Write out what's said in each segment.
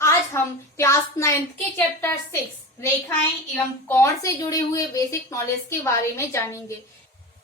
आज हम class 9th के चैप्टर 6 रेखाएं एवं कोण से जुड़े हुए बेसिक नॉलेज के बारे में जानेंगे।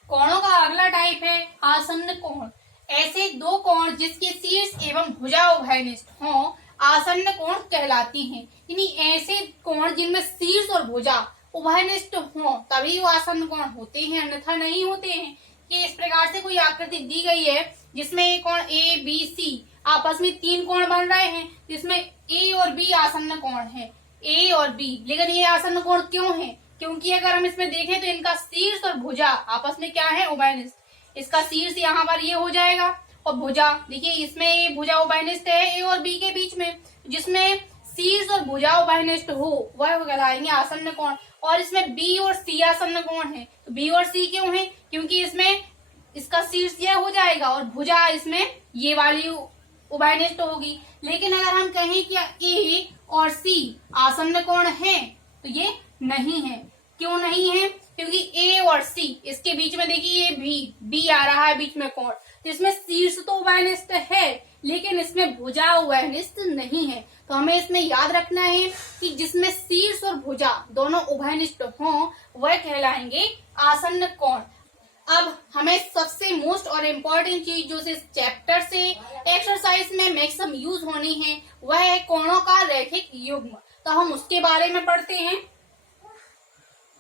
कोणों का अगला टाइप है आसन्न कोण। ऐसे दो कोण जिसके शीर्ष एवं भुजा उभयनिष्ठ हों आसन्न कोण कहलाती हैं। यानी ऐसे कोण जिनमें शीर्ष और भुजा उभयनिष्ठ हों तभी वो आसन्न कोण होते हैं, अन्यथा नहीं होते हैं। कि इस प्रकार से कोई आकृति दी गई है जिसमें एक कोण ए बी सी आपस में तीन कोण बन रहे हैं, जिसमें ए और बी आसन्न कोण है, ए और बी। लेकिन ये आसन्न कोण क्यों है? क्योंकि अगर हम इसमें देखें तो इनका शीर्ष और भुजा आपस में क्या है, उभयनिष्ठ। इसका शीर्ष यहाँ पर ये हो जाएगा और भुजा देखिए इसमें ये भुजा उभयनिष्ठ है ए और बी के बीच में, जिसमें शीर्ष और भुजा उभयनिष्ठ हो वह कहलाएंगे आसन्न कोण। और इसमें बी और सी आसन्न कोण है। तो बी और सी क्यों है? क्योंकि इसमें इसका शीर्ष यह हो जाएगा और भुजा इसमें ये वाली उभयनिष्ठ होगी। लेकिन अगर हम कहें कि ए और सी आसन्न कोण है तो ये नहीं है। क्यों नहीं है? क्योंकि ए और सी इसके बीच में देखिए ये बी आ रहा है बीच में कोण, तो इसमें शीर्ष तो उभयनिष्ठ है लेकिन इसमें भुजा उभयनिष्ठ नहीं है। तो हमें इसमें याद रखना है कि जिसमें शीर्ष और भुजा दोनों उभयनिष्ठ हों वह कहलाएंगे आसन्न कोण। अब हमें सबसे मोस्ट और इम्पोर्टेंट चीज जो इस चैप्टर से एक्सरसाइज में मैक्सिमम यूज होनी है वह है कोणों का रैखिक युग्म। तो हम उसके बारे में पढ़ते हैं।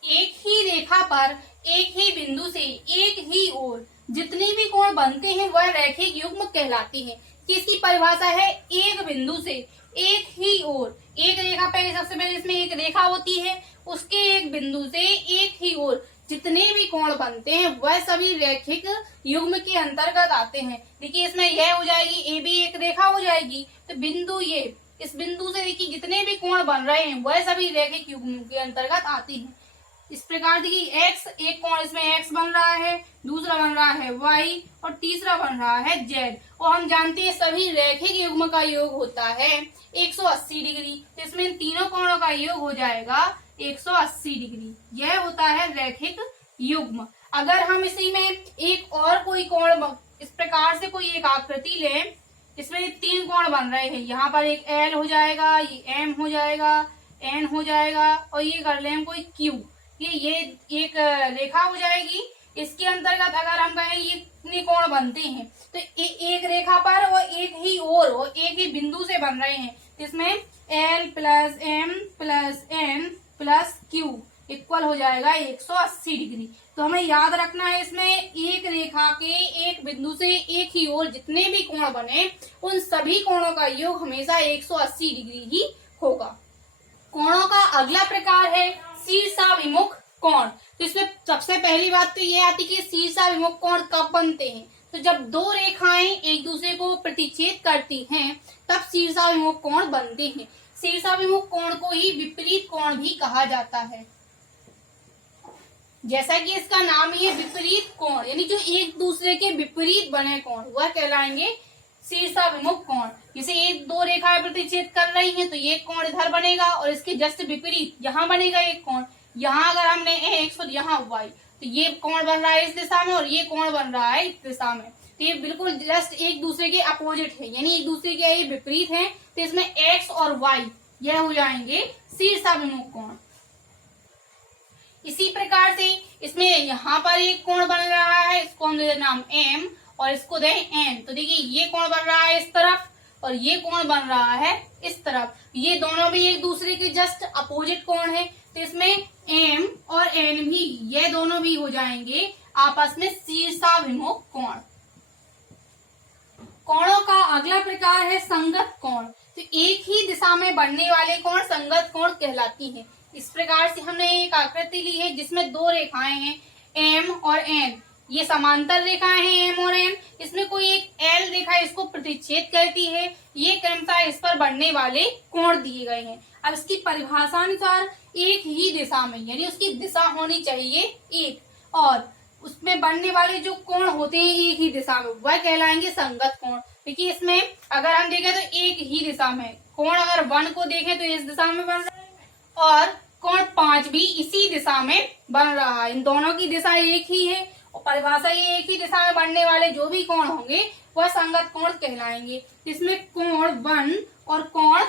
एक ही रेखा पर एक ही बिंदु से एक ही ओर जितने भी कोण बनते हैं वह रैखिक युग्म कहलाती है। किसकी परिभाषा है? एक बिंदु से एक ही ओर, एक रेखा पे सबसे पहले इसमें एक रेखा होती है, उसके एक बिंदु से एक ही ओर जितने भी कोण बनते हैं वह सभी रैखिक युग्म के अंतर्गत आते हैं। देखिए इसमें यह हो जाएगी ए बी एक रेखा हो जाएगी, तो बिंदु ये इस बिंदु से देखिए जितने भी कोण बन रहे हैं वह सभी रैखिक युग्म के अंतर्गत आती हैं। इस प्रकार देखिए एक्स एक कोण इसमें एक्स बन रहा है, दूसरा बन रहा है वाई और तीसरा बन रहा है जेड। और हम जानते हैं सभी रैखिक युग्म का योग होता है 180 डिग्री। तो इसमें इन तीनों कोणों का योग हो जाएगा 180 डिग्री। यह होता है रैखिक युग्म। अगर हम इसी में एक और कोई कोण इस प्रकार से कोई एक आकृति लें, इसमें तीन कोण बन रहे हैं, यहाँ पर एक एल हो जाएगा, ये एम हो जाएगा, एन हो जाएगा और ये कर लें कोई क्यू, ये एक रेखा हो जाएगी। इसके अंतर्गत अगर हम कहें ये इतने कोण बनते हैं तो एक रेखा पर वो एक ही और एक ही बिंदु से बन रहे हैं, इसमें L plus M plus N plus Q equal हो जाएगा 180 डिग्री। तो हमें याद रखना है इसमें एक रेखा के एक बिंदु से एक ही ओर जितने भी कोण बने उन सभी कोणों का योग हमेशा 180 डिग्री ही होगा। कोणों का अगला प्रकार है शीर्षाभिमुख कोण। तो इसमें सबसे पहली बात तो ये आती है कि शीर्षाभिमुख कोण कब बनते हैं? तो जब दो रेखाएं एक दूसरे को प्रतिच्छेद करती हैं तब शीर्षाभिमुख कोण बनते हैं। शीर्षाभिमुख कोण को ही विपरीत कोण भी कहा जाता है। जैसा कि इसका नाम ही है विपरीत कोण, यानी जो एक दूसरे के विपरीत बने कोण वह कहलाएंगे शीर्षाभिमुख कोण। जैसे एक दो रेखाएं प्रतिच्छेद कर रही हैं तो ये कोण इधर बनेगा और इसके जस्ट विपरीत यहाँ बनेगा एक कोण। यहाँ अगर हमने एक्स और यहाँ वाई तो ये कोण बन रहा है इस दिशा में और ये कोण बन रहा है इस दिशा में। तो ये बिल्कुल जस्ट एक दूसरे के अपोजिट है, यानी एक दूसरे के ये विपरीत है। तो इसमें एक्स और वाई यह हो जाएंगे शीर्षाभिमुख कोण। इसी प्रकार से इसमें यहाँ पर एक कोण बन रहा है, इसको हम दे नाम एम और इसको दें एन। तो देखिए ये कोण बन रहा है इस तरफ और ये कोण बन रहा है इस तरफ। ये दोनों भी एक दूसरे के जस्ट अपोजिट कोण है। तो इसमें एम और एन भी ये दोनों भी हो जाएंगे आपस में शीर्षाभिमुख कोण। कोणों का अगला प्रकार है संगत कोण। तो एक ही दिशा में बढ़ने वाले कोण संगत कोण कहलाती हैं। इस प्रकार से हमने एक आकृति ली है जिसमें दो रेखाएं हैं एम और एन, ये समांतर रेखाएं हैं एम और एन। इसमें कोई एक एल रेखा इसको प्रतिच्छेद करती है, ये क्रमशः इस पर बढ़ने वाले कोण दिए गए हैं। अब इसकी परिभाषा अनुसार एक ही दिशा में, यानी उसकी दिशा होनी चाहिए एक, और उसमें बढ़ने वाले जो कोण होते हैं एक ही दिशा में वह कहलाएंगे संगत कोण। क्योंकि इसमें अगर हम देखें तो एक ही दिशा में कोण अगर 1 को देखें तो इस दिशा में बन रहा है और कोण 5 भी इसी दिशा में बन रहा है। इन दोनों की दिशा एक ही है और परिभाषा ये एक ही दिशा में बढ़ने वाले जो भी कोण होंगे वह संगत कोण कहलाएंगे। इसमें कोण 1 और कोण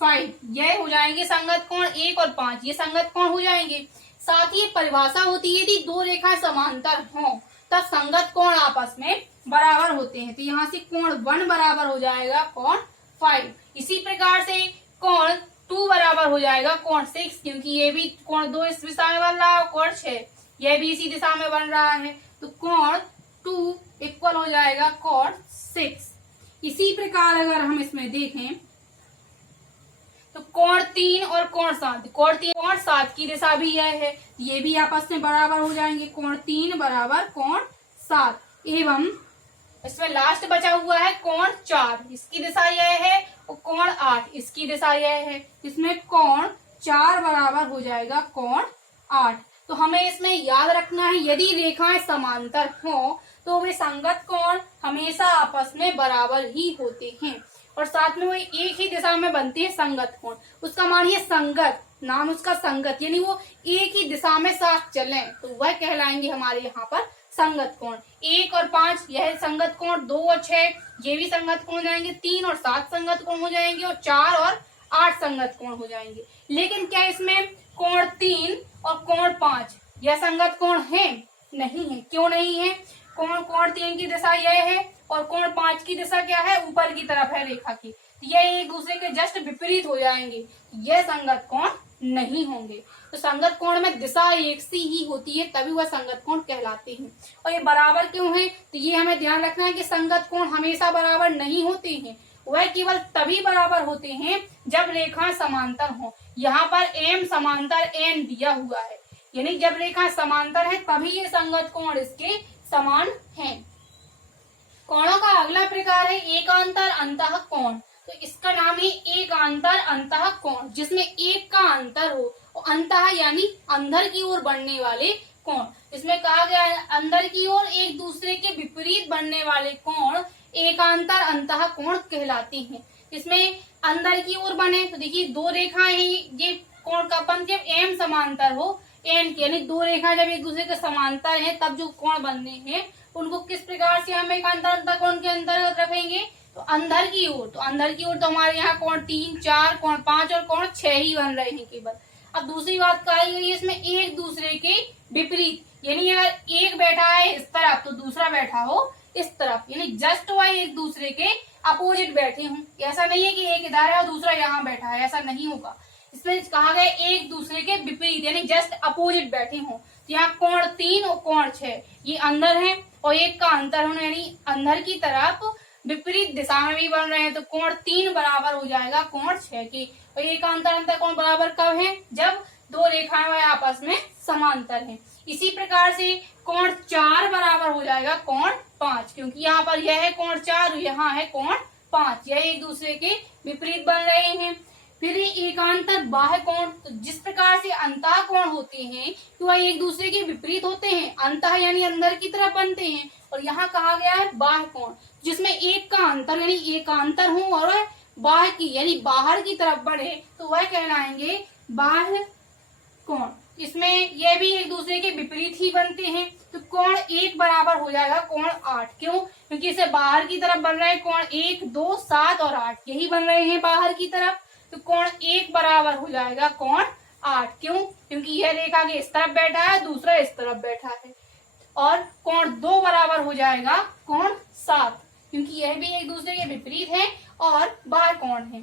5, यह हो जाएंगे संगत कोण 1 और 5, ये संगत कोण हो जाएंगे। साथ ही परिभाषा होती है यदि दो रेखाएं समांतर हों तब संगत कोण आपस में बराबर होते हैं। तो यहाँ से कोण 1 बराबर हो जाएगा कोण 5। इसी प्रकार से कोण 2 बराबर हो जाएगा कोण 6, क्योंकि ये भी कोण 2 इस दिशा में बन रहा है, कोण 6 यह भी इसी दिशा में बन रहा है, तो कोण 2 इक्वल हो जाएगा कोण 6। इसी प्रकार अगर हम इसमें देखें तो कोण 3 और कोण 7, कोण 3 कोण 7 की दिशा भी यह है, ये भी आपस में बराबर हो जाएंगे, कोण 3 बराबर कोण 7। एवं इसमें लास्ट बचा हुआ है कोण 4, इसकी दिशा यह है, और कोण 8 इसकी दिशा यह है, इसमें कोण 4 बराबर हो जाएगा कोण 8। तो हमें इसमें याद रखना है यदि रेखाएं समांतर हों तो वे संगत कोण हमेशा आपस में बराबर ही होते हैं, और साथ में वो एक ही दिशा में बनते हैं संगत कोण। उसका मानिए संगत, नाम उसका संगत, यानी वो एक ही दिशा में साथ चलें तो वह कहलाएंगे हमारे यहाँ पर संगत कोण। 1 और 5 यह संगत कोण, 2 और 6 ये भी संगत कोण हो जाएंगे, 3 और 7 संगत कोण हो जाएंगे, और 4 और 8 संगत कोण हो जाएंगे। लेकिन क्या इसमें कोण 3 और कोण 5 यह संगत कोण है? नहीं है। क्यों नहीं है? कोण 3 की दिशा यह है और कोण 5 की दिशा क्या है? ऊपर की तरफ है रेखा की, यह एक दूसरे के जस्ट विपरीत हो जाएंगे, यह संगत कोण नहीं होंगे। तो संगत कोण में दिशा एक सी ही होती है तभी वह संगत कोण कहलाते हैं। और ये बराबर क्यों है? तो ये हमें ध्यान रखना है कि संगत कोण हमेशा बराबर नहीं होते हैं, वह केवल तभी बराबर होते हैं जब रेखाएं समांतर हों। यहाँ पर m समांतर n दिया हुआ है, यानी जब रेखाएं समांतर है तभी ये संगत कोण इसके समान हैं। कोणों का अगला प्रकार है एकांतर अंतः कोण। तो इसका नाम है एकांतर अंतः कोण, जिसमें एक का अंतर हो, और अंतः यानी अंदर की ओर बढ़ने वाले कोण। इसमें कहा गया है अंदर की ओर एक दूसरे के विपरीत बढ़ने वाले कोण एकांतर अंतः कोण कहलाते हैं। इसमें अंदर की ओर बने तो देखिए दो रेखाएं हैं, ये कोण का अपन जब एम समांतर हो एन की, यानी दो रेखाएं जब एक दूसरे के समांतर हैं तब जो कोण बनने हैं उनको किस प्रकार से हम एकांतर अंतः कोण के अंतर्गत रखेंगे? तो अंदर की ओर। तो अंदर की ओर तो हमारे यहाँ कोण 3, 4, कोण 5 और कोण 6 ही बन रहे हैं केवल। अब दूसरी बात कही गई है इसमें एक दूसरे के विपरीत, यानी अगर एक बैठा है इस तरफ तो दूसरा बैठा हो इस तरफ, यानी जस्ट वह एक दूसरे के अपोजिट बैठे हों। ऐसा नहीं है कि एक इधर है और दूसरा यहाँ बैठा है, ऐसा नहीं होगा। इसमें कहा गया एक दूसरे के विपरीत यानी जस्ट अपोजिट बैठे हों। तो यहाँ कोण 3 और कोण 6 ये अंदर है और एक का अंतर होना, यानी अंदर की तरफ विपरीत दिशा में भी बन रहे हैं, तो कोण 3 बराबर हो जाएगा कोण 6 की। और एक अंतर कोण बराबर कब है? जब दो रेखाएं आपस में समांतर हैं। इसी प्रकार से कोण 4 बराबर हो जाएगा कोण 5, क्योंकि यहाँ पर यह है कोण 4, यहाँ है कोण 5, यह एक दूसरे के विपरीत बन रहे हैं। फिर एकांतर बाह्य कोण, तो जिस प्रकार से अंतः कोण होते हैं तो वह एक दूसरे के विपरीत होते हैं, अंतः यानी अंदर की तरफ बनते हैं, और यहाँ कहा गया है बाह्य कोण, जिसमें एक का अंतर यानी एकांतर हो और वह बाह्य की यानी बाहर की तरफ बढ़े तो वह कहलाएंगे बाह्य कोण। इसमें यह भी एक दूसरे के विपरीत ही बनते हैं, तो कोण 1 बराबर हो जाएगा कोण 8। क्यों? क्योंकि इसे बाहर की तरफ बन रहा है कोण 1, 2, 7 और 8 यही बन रहे हैं बाहर की तरफ, तो कोण 1 बराबर हो जाएगा कोण 8। क्यों? क्योंकि यह रेखा के इस तरफ बैठा है, दूसरा इस तरफ बैठा है। और कोण 2 बराबर हो जाएगा कोण 7, क्योंकि यह भी एक दूसरे के विपरीत है और बाह्य कोण है।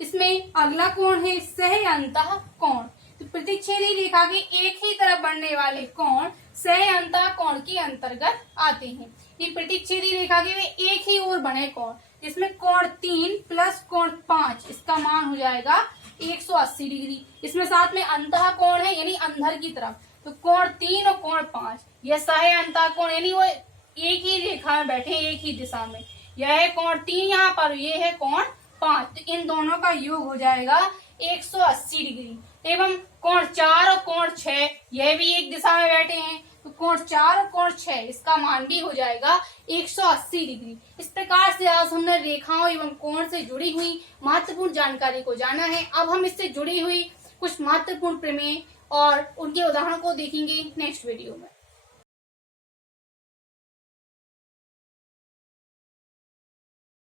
इसमें अगला कोण है सह अंतः कोण। तो प्रतिच्छेदी रेखा के एक ही तरफ बढ़ने वाले कोण सह अंतः कोण के अंतर्गत आते हैं। ये प्रतिच्छेदी रेखा के एक ही ओर बने कोण, इसमें कोण 3 प्लस कोण 5 इसका मान हो जाएगा 180 डिग्री। इसमें साथ में अंतः कोण है यानी अंदर की तरफ, तो कोण 3 और कोण 5 यह सह अंतः कोण, यानी वो एक ही रेखा में बैठे एक ही दिशा में। यह है कोण 3 यहाँ पर, ये है कोण 5, तो इन दोनों का योग हो जाएगा 180 डिग्री। एवं कोण 4 और कोण 6 यह भी एक दिशा में बैठे हैं, तो कोण 4 और कोण 6 इसका मान भी हो जाएगा 180 डिग्री। इस प्रकार से आज हमने रेखाओं एवं कोण से जुड़ी हुई महत्वपूर्ण जानकारी को जाना है। अब हम इससे जुड़ी हुई कुछ महत्वपूर्ण प्रमेय और उनके उदाहरण को देखेंगे नेक्स्ट वीडियो में।